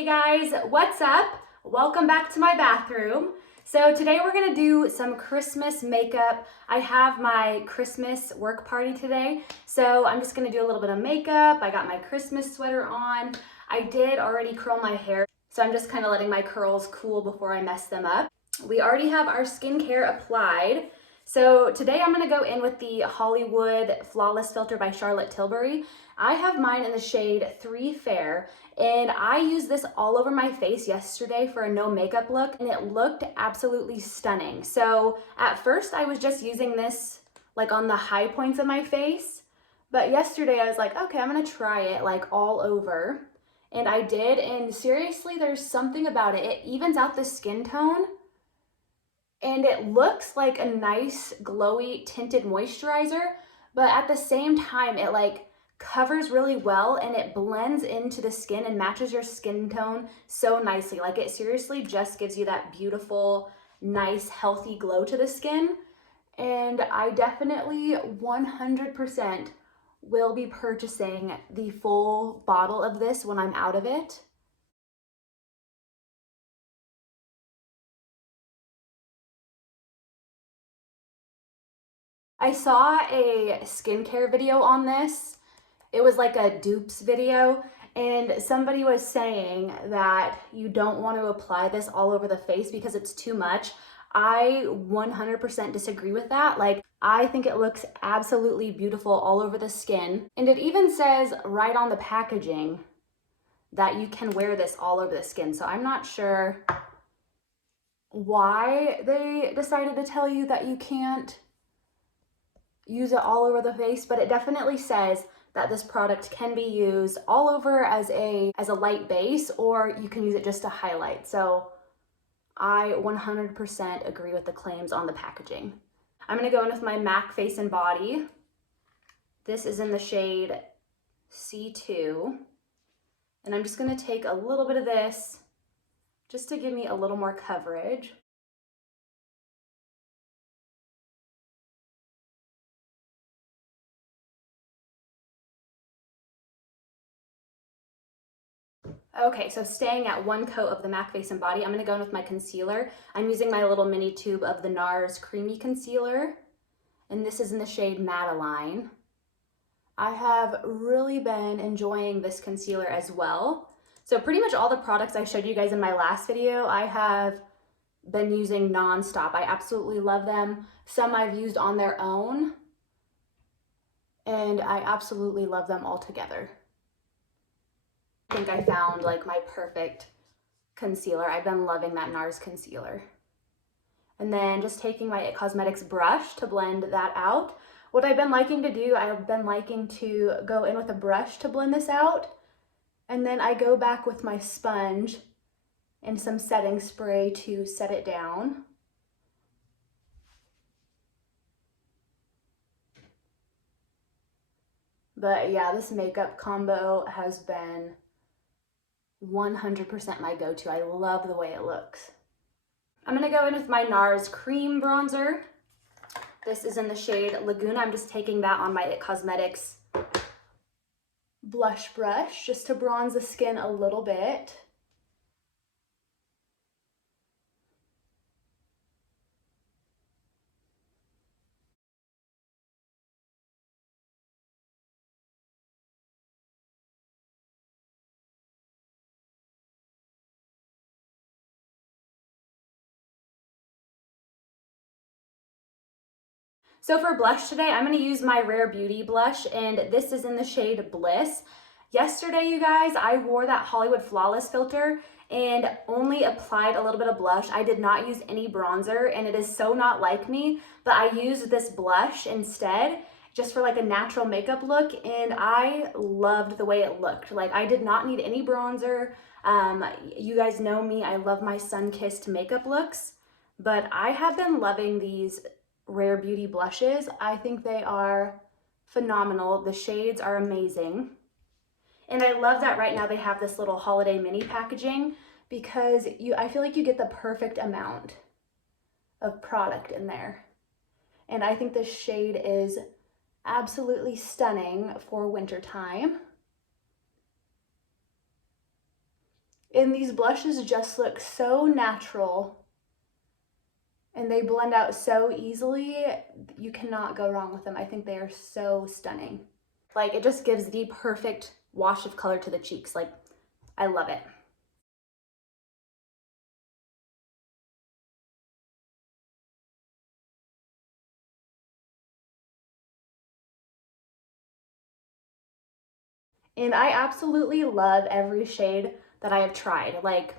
Hey guys, what's up? Welcome back to my bathroom. So today we're gonna do some Christmas makeup. I have my Christmas work party today, so I'm just gonna do a little bit of makeup. I got my Christmas sweater on. I did already curl my hair, so I'm just kind of letting my curls cool before I mess them up. We already have our skincare applied. So today I'm gonna go in with the Hollywood Flawless Filter by Charlotte Tilbury. I have mine in the shade 3 Fair, and I used this all over my face yesterday for a no makeup look, and it looked absolutely stunning. So at first I was just using this like on the high points of my face, but yesterday I was like, okay, I'm gonna try it like all over. And I did, and seriously, there's something about it. It evens out the skin tone, and it looks like a nice glowy tinted moisturizer, but at the same time it like covers really well and it blends into the skin and matches your skin tone so nicely. Like it seriously just gives you that beautiful, nice, healthy glow to the skin. And I definitely 100% will be purchasing the full bottle of this when I'm out of it. I saw a skincare video on this. It was like a dupes video, and somebody was saying that you don't want to apply this all over the face because it's too much. I 100% disagree with that. Like, I think it looks absolutely beautiful all over the skin. And it even says right on the packaging that you can wear this all over the skin. So I'm not sure why they decided to tell you that you can't use it all over the face, but it definitely says that this product can be used all over as a light base, or you can use it just to highlight. So I 100% agree with the claims on the packaging. I'm gonna go in with my MAC Face and Body. This is in the shade C2. And I'm just gonna take a little bit of this just to give me a little more coverage. Okay, so staying at one coat of the MAC Face and Body, I'm gonna go in with my concealer. I'm using my little mini tube of the Nars Creamy Concealer, and this is in the shade Madeline. I have really been enjoying this concealer as well. So pretty much all the products I showed you guys in my last video, I have been using non-stop. I absolutely love them. Some I've used on their own, and I absolutely love them all together. I think I found like my perfect concealer. I've been loving that Nars concealer. And then just taking my It Cosmetics brush to blend that out. What I've been liking to do, I've been liking to go in with a brush to blend this out. And then I go back with my sponge and some setting spray to set it down. But yeah, this makeup combo has been 100% my go-to. I love the way it looks. I'm gonna go in with my Nars Cream Bronzer. This is in the shade Laguna. I'm just taking that on my It Cosmetics blush brush just to bronze the skin a little bit. So for blush today, I'm gonna use my Rare Beauty blush, and this is in the shade Bliss. Yesterday, you guys, I wore that Hollywood Flawless filter and only applied a little bit of blush. I did not use any bronzer, and it is so not like me, but I used this blush instead just for like a natural makeup look, and I loved the way it looked. Like, I did not need any bronzer. You guys know me, I love my Sunkissed makeup looks, but I have been loving these Rare Beauty blushes. I think they are phenomenal. The shades are amazing. And I love that right now they have this little holiday mini packaging because I feel like you get the perfect amount of product in there. And I think this shade is absolutely stunning for winter time. And these blushes just look so natural and they blend out so easily. You cannot go wrong with them. I think they are so stunning. Like, it just gives the perfect wash of color to the cheeks. Like, I love it. And I absolutely love every shade that I have tried. Like,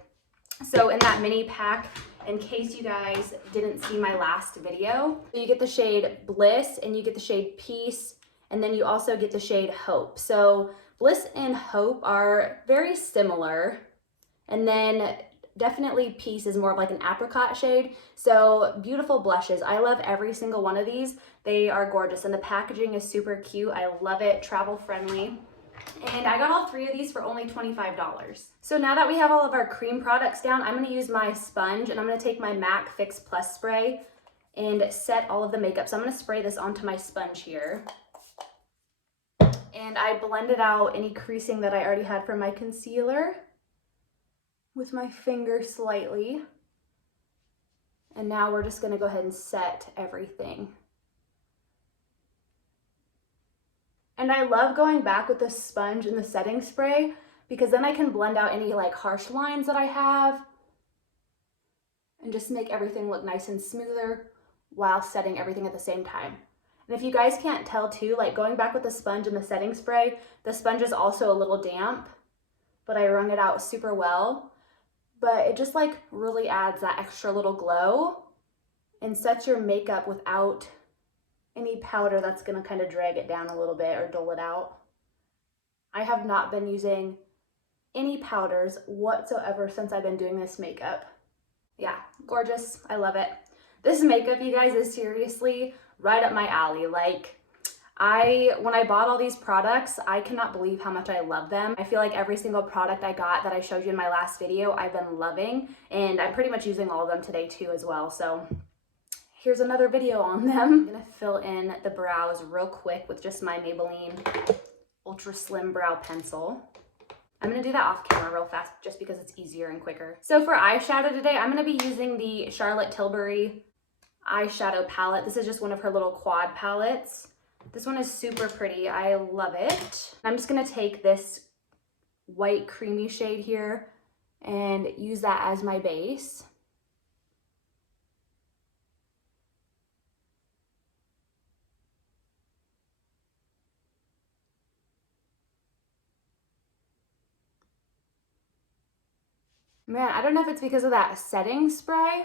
so in that mini pack, in case you guys didn't see my last video, you get the shade Bliss and you get the shade Peace, and then you also get the shade Hope. So Bliss and Hope are very similar, and then definitely Peace is more of like an apricot shade. So beautiful blushes. I love every single one of these. They are gorgeous, and the packaging is super cute. I love it, travel friendly. And I got all 3 of these for only $25. So now that we have all of our cream products down, I'm going to use my sponge, and I'm going to take my MAC Fix Plus spray and set all of the makeup. So I'm going to spray this onto my sponge here. And I blended out any creasing that I already had from my concealer with my finger slightly. And now we're just going to go ahead and set everything. And I love going back with the sponge and the setting spray because then I can blend out any like harsh lines that I have and just make everything look nice and smoother while setting everything at the same time. And if you guys can't tell too, like going back with the sponge and the setting spray, the sponge is also a little damp, but I wrung it out super well. But it just like really adds that extra little glow and sets your makeup without any powder that's gonna kind of drag it down a little bit or dull it out. I have not been using any powders whatsoever since I've been doing this makeup. Yeah, gorgeous, I love it. This makeup, you guys, is seriously right up my alley. Like, when I bought all these products, I cannot believe how much I love them. I feel like every single product I got that I showed you in my last video, I've been loving, and I'm pretty much using all of them today too as well, so here's another video on them. I'm gonna fill in the brows real quick with just my Maybelline Ultra Slim Brow Pencil. I'm gonna do that off camera real fast just because it's easier and quicker. So for eyeshadow today, I'm gonna be using the Charlotte Tilbury eyeshadow palette. This is just one of her little quad palettes. This one is super pretty, I love it. I'm just gonna take this white creamy shade here and use that as my base. Man, I don't know if it's because of that setting spray,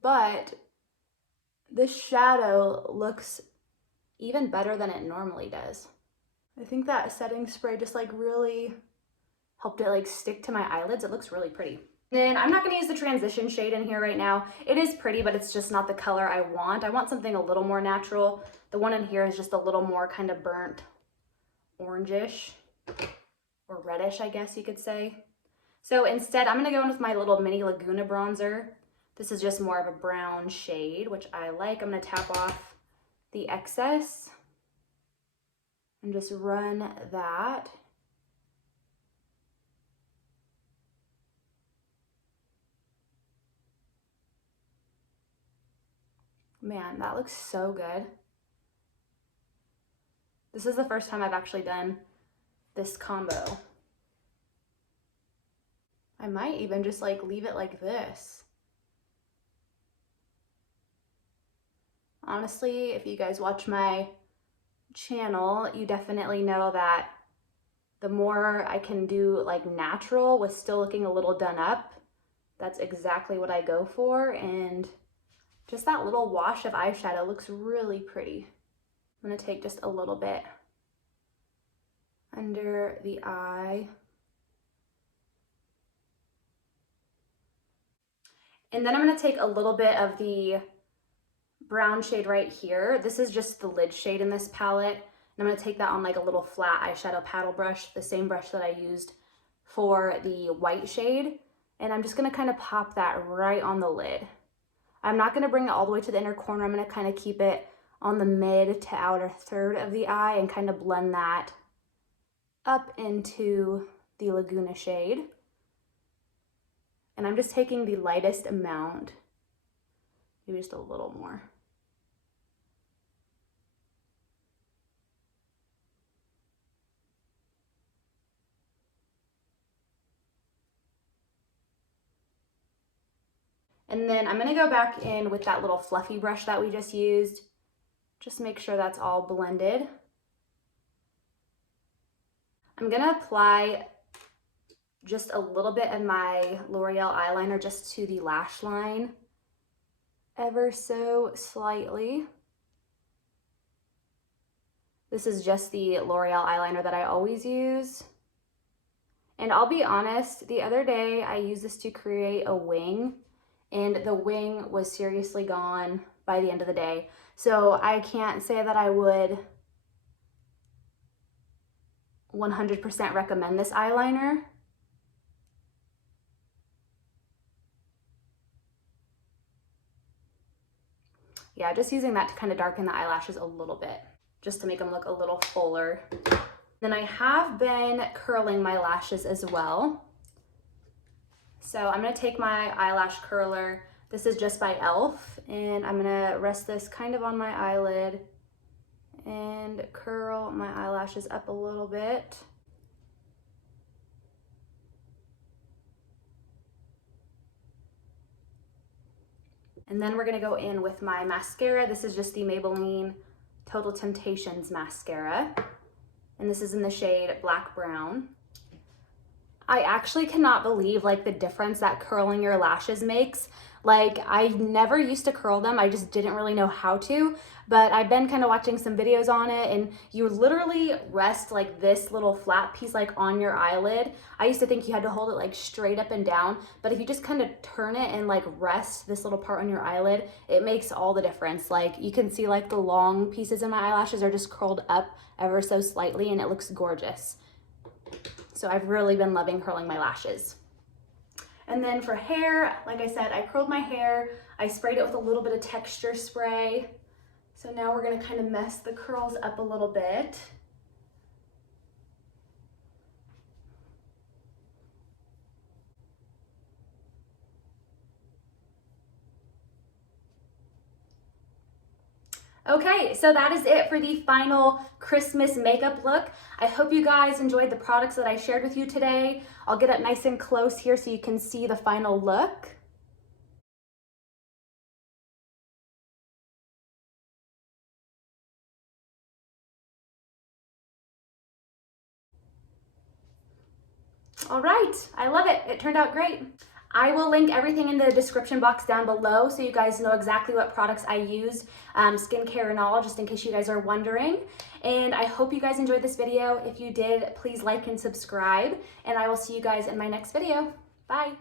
but this shadow looks even better than it normally does. I think that setting spray just like really helped it like stick to my eyelids. It looks really pretty. Then I'm not gonna use the transition shade in here right now. It is pretty, but it's just not the color I want. I want something a little more natural. The one in here is just a little more kind of burnt orangish or reddish, I guess you could say. So instead, I'm gonna go in with my little mini Laguna bronzer. This is just more of a brown shade, which I like. I'm gonna tap off the excess and just run that. Man, that looks so good. This is the first time I've actually done this combo. I might even just like leave it like this. Honestly, if you guys watch my channel, you definitely know that the more I can do like natural with still looking a little done up, that's exactly what I go for. And just that little wash of eyeshadow looks really pretty. I'm gonna take just a little bit under the eye. And then I'm gonna take a little bit of the brown shade right here. This is just the lid shade in this palette. And I'm gonna take that on like a little flat eyeshadow paddle brush, the same brush that I used for the white shade. And I'm just gonna kind of pop that right on the lid. I'm not gonna bring it all the way to the inner corner. I'm gonna kind of keep it on the mid to outer third of the eye and kind of blend that up into the Laguna shade. And I'm just taking the lightest amount, maybe just a little more. And then I'm gonna go back in with that little fluffy brush that we just used. Just make sure that's all blended. I'm gonna apply just a little bit of my L'Oreal eyeliner just to the lash line, ever so slightly. This is just the L'Oreal eyeliner that I always use. And I'll be honest, the other day I used this to create a wing, and the wing was seriously gone by the end of the day. So I can't say that I would 100% recommend this eyeliner. Yeah, just using that to kind of darken the eyelashes a little bit, just to make them look a little fuller. Then I have been curling my lashes as well. So I'm gonna take my eyelash curler. This is just by e.l.f. and I'm gonna rest this kind of on my eyelid and curl my eyelashes up a little bit. And then we're gonna go in with my mascara. This is just the Maybelline Total Temptations mascara. And this is in the shade Black Brown. I actually cannot believe like the difference that curling your lashes makes. Like, I never used to curl them, I just didn't really know how to, but I've been kind of watching some videos on it, and you literally rest like this little flat piece like on your eyelid. I used to think you had to hold it like straight up and down, but if you just kind of turn it and like rest this little part on your eyelid, it makes all the difference. Like, you can see like the long pieces in my eyelashes are just curled up ever so slightly, and it looks gorgeous. So I've really been loving curling my lashes. And then for hair, like I said, I curled my hair. I sprayed it with a little bit of texture spray. So now we're gonna kind of mess the curls up a little bit. Okay, so that is it for the final Christmas makeup look. I hope you guys enjoyed the products that I shared with you today. I'll get up nice and close here so you can see the final look. All right, I love it. It turned out great. I will link everything in the description box down below so you guys know exactly what products I use, skincare and all, just in case you guys are wondering. And I hope you guys enjoyed this video. If you did, please like and subscribe, and I will see you guys in my next video. Bye.